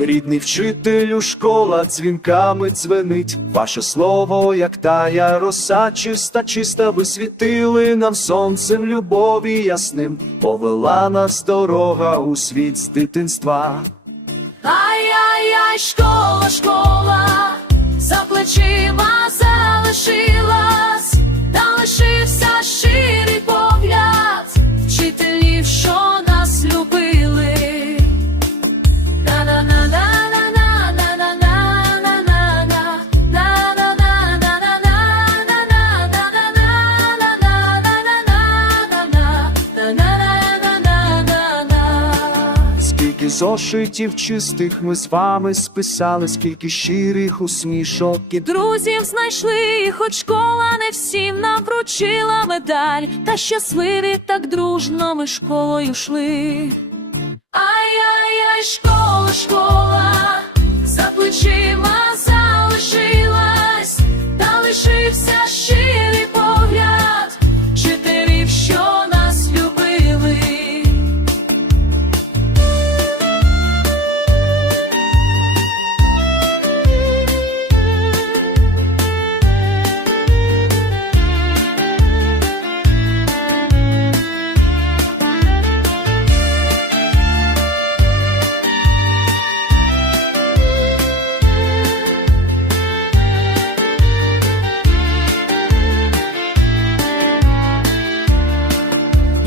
Рідний вчителю, школа дзвінками дзвенить. Ваше слово, як тая роса, чиста, чиста, ви світили нам сонцем любові ясним, повела нас дорога у світ з дитинства. Ай-яй-яй, школа, школа, за плечима залишилась, Скільки зошитів чистих ми з вами списали, скільки щирих усмішок і Друзів знайшли, хоч школа не всім нам вручила медаль, та щасливі так дружно ми школою йшли. Ай-яй-яй, школа,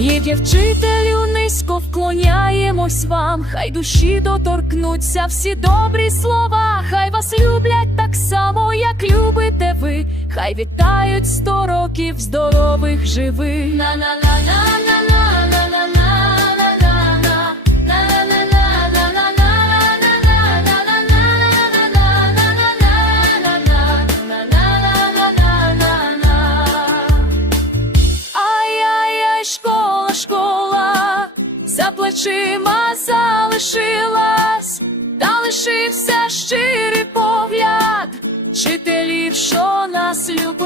Є вчителю, низько вклоняємось вам, хай душі доторкнуться всі добрі слова, хай вас люблять так само, як любите ви, хай вітають сто років здорових живих. на за плечима залишилась, та лишився щирий погляд вчителів, що нас любили.